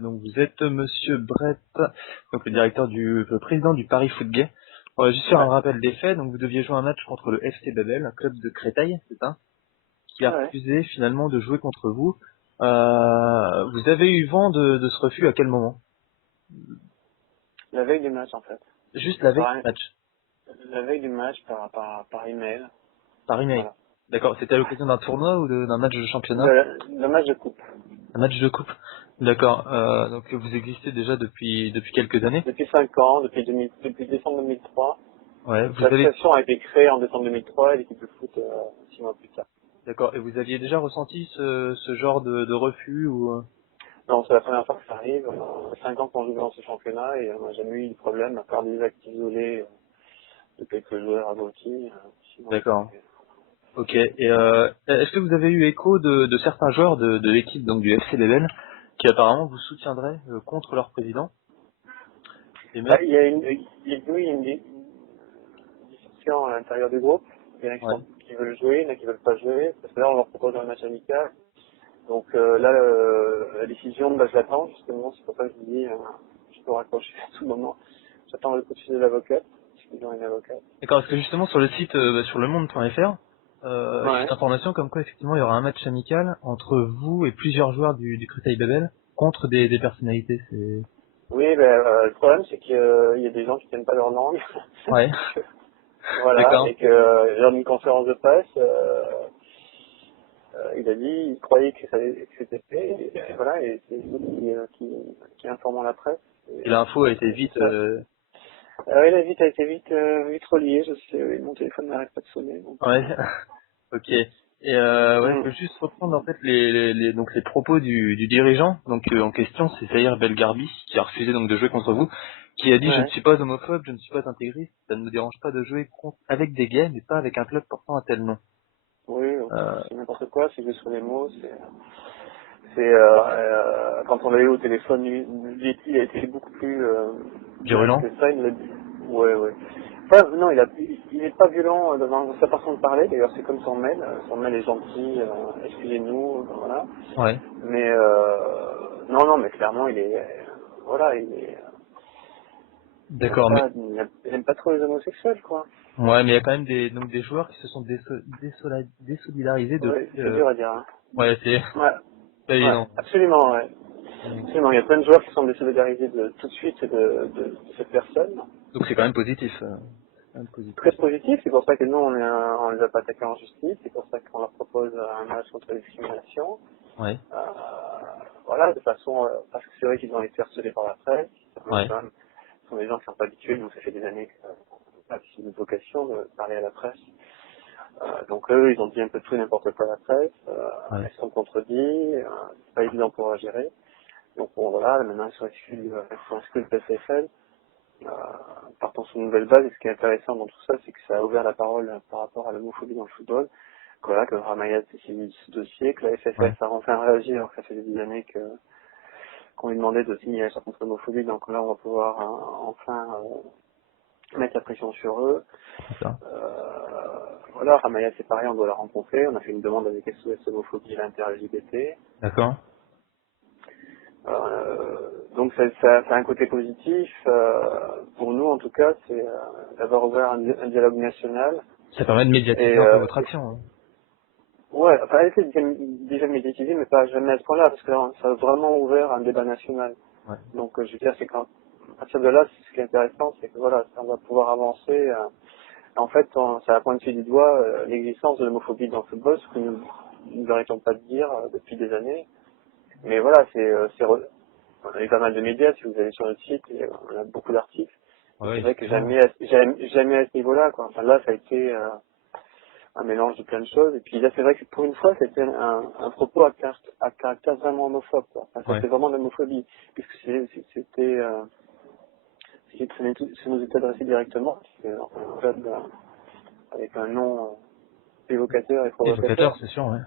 Donc vous êtes Monsieur Brett, donc le président du Paris Foot Gay. On va juste faire un Ouais, rappel des faits. Donc vous deviez jouer un match contre le FC Babel, un club de Créteil, c'est ça, qui a ouais. refusé finalement de jouer contre vous. Vous avez eu vent de ce refus à quel moment? La veille du match, en fait. Juste la veille Par, du match, la veille du match par email. par email. Voilà. D'accord. C'était à l'occasion d'un tournoi ou d'un match de championnat? Le match de coupe. Un match de coupe. D'accord. Donc vous existez déjà depuis quelques années. Depuis 5 ans, depuis décembre 2003. Ouais. Vous avez L'association a été créée en décembre 2003 et l'équipe de foot 6 mois plus tard. D'accord. Et vous aviez déjà ressenti ce genre de refus ou Non, c'est la première fois que ça arrive. Ça fait 5 ans qu'on joue dans ce championnat et on n'a jamais eu de problème à part des actes isolés de quelques joueurs abrutis. Sinon, D'accord. Ok. Et est-ce que vous avez eu écho de certains joueurs de l'équipe donc du FC Lebel qui apparemment vous soutiendraient contre leur président et même il y a une discussion à l'intérieur du groupe. Il y en a ouais. qui veulent jouer, il y en a qui veulent pas jouer. Parce que là, on leur propose un match amical. Donc là, la décision, bah, je l'attends justement. C'est pour ça que je dis, je peux raccrocher à tout moment. J'attends le coup de fil de l'avocate, parce qu'ils ont une avocate. D'accord. Parce que justement sur le site sur lemonde.fr il y a une Ouais. information comme quoi effectivement il y aura un match amical entre vous et plusieurs joueurs du Créteil Babel contre des personnalités. C'est Oui, ben, le problème, c'est qu'il y a des gens qui tiennent pas leur langue. ouais. Voilà, D'accord. et que lors d'une conférence de presse, il a dit, il croyait que c'était fait, et voilà, et c'est lui qui informe la presse. Et Et l'info a donc, été c'est vite. ça. Ah oui, la vite a été vite reliée, je sais, oui, mon téléphone n'arrête pas de sonner. Donc, Ouais. Ok. Et ouais, je hum, veux juste reprendre en fait donc les propos du dirigeant donc en question, c'est Zahir Belgarbi qui a refusé donc de jouer contre vous, qui a dit je ne ouais. suis pas homophobe, je ne suis pas intégriste, ça ne me dérange pas de jouer avec des gays, mais pas avec un club portant un tel nom. Oui, Euh, c'est n'importe quoi, c'est juste sur les mots, quand on l'a eu au téléphone, lui, il a été beaucoup plus direct virulent. que ça, il l'a dit. Ouais, ouais. Enfin, non, il n'est pas violent dans sa façon de parler, d'ailleurs c'est comme son mail. Son mail est gentil, excusez-nous, voilà. Ouais. Mais non, non, mais clairement voilà, D'accord, mais il aime pas trop les homosexuels, quoi. ouais, mais il y a quand même des joueurs qui se sont désolidarisés Ouais, depuis. c'est dur à dire, hein. Ouais, c'est Ouais, pas ouais, évident. absolument, ouais. Mm. Absolument, il y a plein de joueurs qui sont désolidarisés tout de suite de cette personne. Donc c'est quand même positif. C'est quand même Très positif. positif, c'est pour ça que nous, on les a pas attaqués en justice, c'est pour ça qu'on leur propose un match contre la discrimination. Ouais. Euh, voilà, de façon, parce que c'est vrai qu'ils ont été harcelés par la presse, Ouais. ce sont des gens qui sont pas habitués, nous ça fait des années que c'est une vocation de parler à la presse. Donc eux, ils ont dit un peu tout et n'importe quoi à la presse, Ouais. ils sont contredits, c'est pas évident pour gérer. Donc bon voilà, maintenant ils sont exclus de PCFL. Euh, Partons sur une nouvelle base, et ce qui est intéressant dans tout ça, c'est que ça a ouvert la parole par rapport à l'homophobie dans le football. Que voilà, que Ramayad s'est saisi de ce dossier, que la Ouais. FFF a enfin réagi alors que ça faisait des années qu'on lui demandait de signer la charte contre l'homophobie, donc là on va pouvoir enfin mettre la pression sur eux. D'accord. Voilà, Ramayad c'est pareil, on doit la rencontrer, on a fait une demande avec SOS homophobie et l'inter-LGBT. D'accord. Donc ça a un côté positif, pour nous en tout cas, c'est d'avoir ouvert un dialogue national. Ça permet de Et médiatiser un peu votre action. Hein. ouais, enfin elle était déjà médiatisée, mais pas jamais à ce point-là, parce que là, ça a vraiment ouvert un débat national. Ouais. Donc je veux dire, c'est quand à partir de là, ce qui est intéressant, c'est que voilà, on va pouvoir avancer. En fait, ça a pointé du doigt l'existence de l'homophobie dans le football, ce que nous n'arrêtons pas de dire depuis des années. Mais voilà, on a eu pas mal de médias, si vous allez sur notre site, on a beaucoup d'articles. Mais Ouais, c'est vrai que effectivement. jamais à ce niveau-là, quoi. Enfin là, ça a été un mélange de plein de choses. Et puis là, c'est vrai que pour une fois, c'était un propos à caractère vraiment homophobe, quoi. Enfin, Ouais. c'était vraiment de l'homophobie, puisque ça nous était adressé directement, c'est un club avec un nom évocateur et Évocateur, provocateur, c'est sûr, ouais.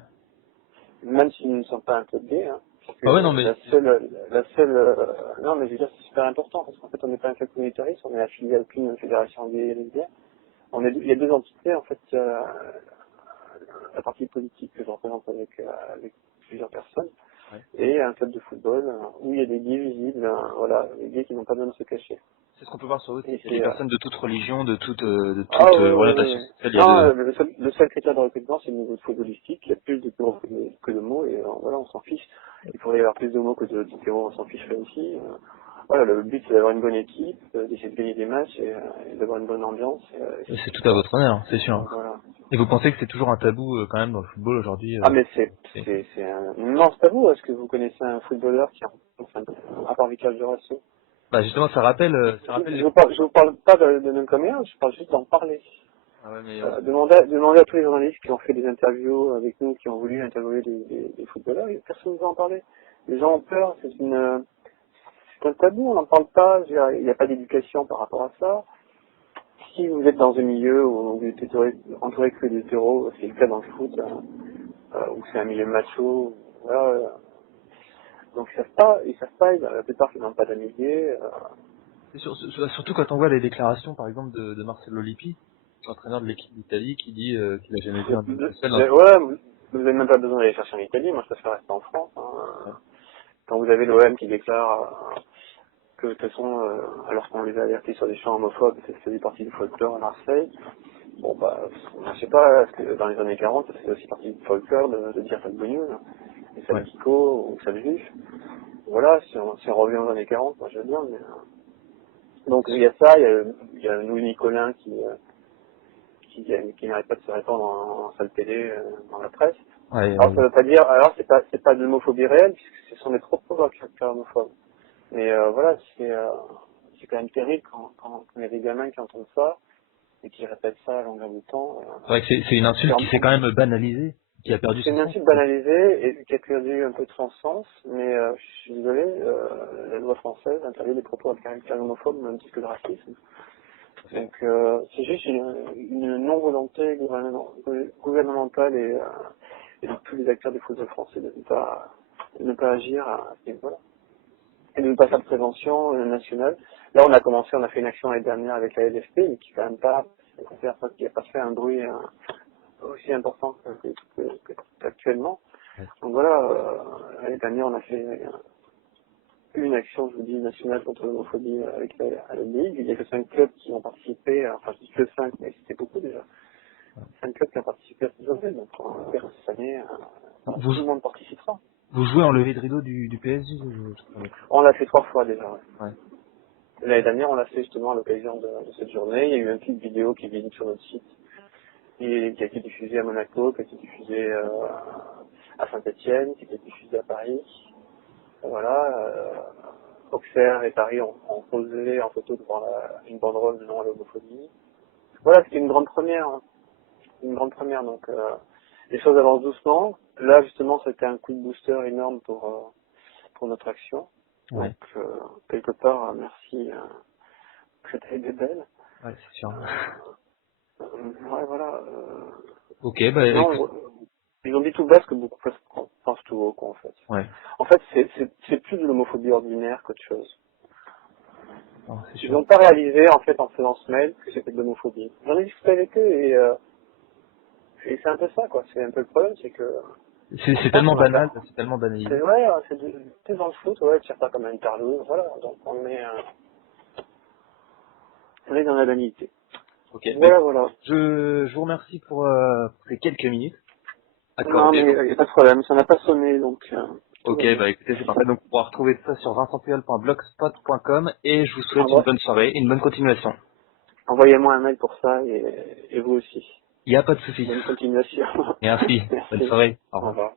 même s'ils ne sont pas un club gay, hein. Parce que Ah ouais, non, mais non, mais je veux dire, c'est super important, parce qu'en fait, on n'est pas un club communautariste, on est affilié à aucune fédération gay et lesbienne. Il y a deux entités, en fait, il y a la partie politique que je représente avec plusieurs personnes, Ouais. et un club de football où il y a des gays visibles, voilà, des gays qui n'ont pas besoin de se cacher. C'est ce qu'on peut voir sur eux, c'est Et qu'il y a c'est, des personnes de toute religion, de ah toute oui, oui, oui, orientation oui. sexuelle. Il y a Non, de... le seul critère de recrutement, c'est le niveau de footballistique. Il y a plus de hétéros que de mots, et voilà, on s'en fiche. Il pourrait y avoir plus de mots que d'hétéros, on s'en ficherait aussi. Voilà, le but, c'est d'avoir une bonne équipe, d'essayer de gagner des matchs et d'avoir une bonne ambiance. Et c'est C'est surtout tout à ça. votre honneur, c'est sûr. Donc voilà. Et vous pensez que c'est toujours un tabou quand même dans le football aujourd'hui Ah, mais et- c'est un immense tabou. Est-ce que vous connaissez un footballeur qui a, enfin, à part Vical Jurassic? Bah justement, ça rappelle les... Je vous parle pas de nom commun, je parle juste d'en parler. Ah ouais, mais Demandez à tous les journalistes qui ont fait des interviews avec nous, qui ont voulu interviewer des footballeurs, et personne ne veut en parler. Les gens ont peur, c'est un tabou, on n'en parle pas, je veux dire, il n'y a pas d'éducation par rapport à ça. Si vous êtes dans un milieu où vous êtes entouré que d'hétéros, c'est le cas dans le foot, où c'est un milieu macho, voilà, donc ils savent pas, la plupart ils n'ont pas d'amis gays, surtout quand on voit les déclarations, par exemple, de Marcelo Lippi, l'entraîneur de l'équipe d'Italie, qui dit qu'il a jamais vu un homosexuel dans ouais, vous n'avez même pas besoin d'aller chercher en Italie, moi je préfère rester en France, hein. ouais. Quand vous avez l'OM qui déclare que de toute façon, alors qu'on les a avertis sur des chants homophobes, ça faisait partie du folklore à Marseille, bon bah, je sais pas, est-ce que dans les années 40, ça faisait aussi partie du folklore de dire sale bougnoule, et sale Ouais. kiko, ou sale juif. Voilà, si on revient aux années 40, moi je veux bien, mais... Donc il y a ça, il y a Louis Nicolin qui n'arrête pas de se répandre en sale télé dans la presse. Ouais, Alors ça veut pas dire, alors c'est pas de l'homophobie réelle, puisque ce sont des propos d'un caractère homophobe. Mais voilà, c'est quand même terrible quand il y a des gamins qui entendent ça et qui répètent ça à longueur de temps. c'est vrai que c'est une insulte qui s'est quand même banalisée, qui a perdu C'est son une sens. insulte banalisée et qui a perdu un peu de son sens, mais je suis désolé, la loi française interdit les propos à caractère homophobe, même plus que le racisme. Donc c'est juste une non-volonté gouvernementale et de tous les acteurs du football français de ne pas agir à ce niveau-là. Et de ne pas faire de prévention nationale. Là, on a fait une action l'année dernière avec la LFP, mais qui quand même pas, qui n'a pas fait un bruit aussi important qu'actuellement. Ouais. Donc voilà, l'année dernière, on a fait une action, je vous dis, nationale contre l'homophobie avec la Ligue. Il y a que 5 clubs qui ont participé, enfin je dis que 5, mais c'était beaucoup déjà. 5 clubs qui ont participé à cette journée, donc on espère que cette année, Vous, tout le monde participera. vous jouez en levée de rideau du PSG, je crois. On l'a fait 3 fois déjà, ouais. Ouais. L'année dernière, on l'a fait justement à l'occasion de cette journée. Il y a eu un clip vidéo qui est visible sur notre site et qui a été diffusé à Monaco, qui a été diffusé à Saint-Etienne, qui a été diffusé à Paris. Voilà, Auxerre et Paris ont posé en photo devant une banderole de non à l'homophobie. Voilà, c'était une grande première, hein. Une grande première. Donc les choses avancent doucement. Là, justement, c'était un coup de booster énorme pour notre action. Ouais. Donc, quelque part, merci, c'était des belles. Ouais, c'est sûr. Ouais, voilà. Ok, bah écoute, Non, ils ont dit tout bas ce que beaucoup pensent tout haut, quoi, en fait. ouais, En fait, c'est plus de l'homophobie ordinaire qu'autre chose. non, c'est Ils sûr. n'ont pas réalisé, en fait, en faisant ce mail, que c'était de l'homophobie. J'en ai discuté avec eux et c'est un peu ça, quoi. C'est un peu le problème, c'est que en C'est France, tellement on a banal, pas. c'est tellement banalisé. C'est ouais, c'est dans le foot, ouais, tire pas comme un tarlou, voilà. Donc on est dans la banalité. Ok, bah, Voilà, voilà. je vous remercie pour ces quelques minutes Non, mais accordées. il n'y a pas de problème, ça n'a pas sonné, donc tout Ok, va bien. bah écoutez, c'est parfait. Donc, on pourra retrouver ça sur vincentpuyol.blogspot.com et je vous souhaite une Envo- bonne soirée, une bonne continuation. Envoyez-moi un mail pour ça et vous aussi. Il n'y a pas de souci. Bonne continuation. Merci. Bonne Merci. soirée. Au Au revoir. revoir.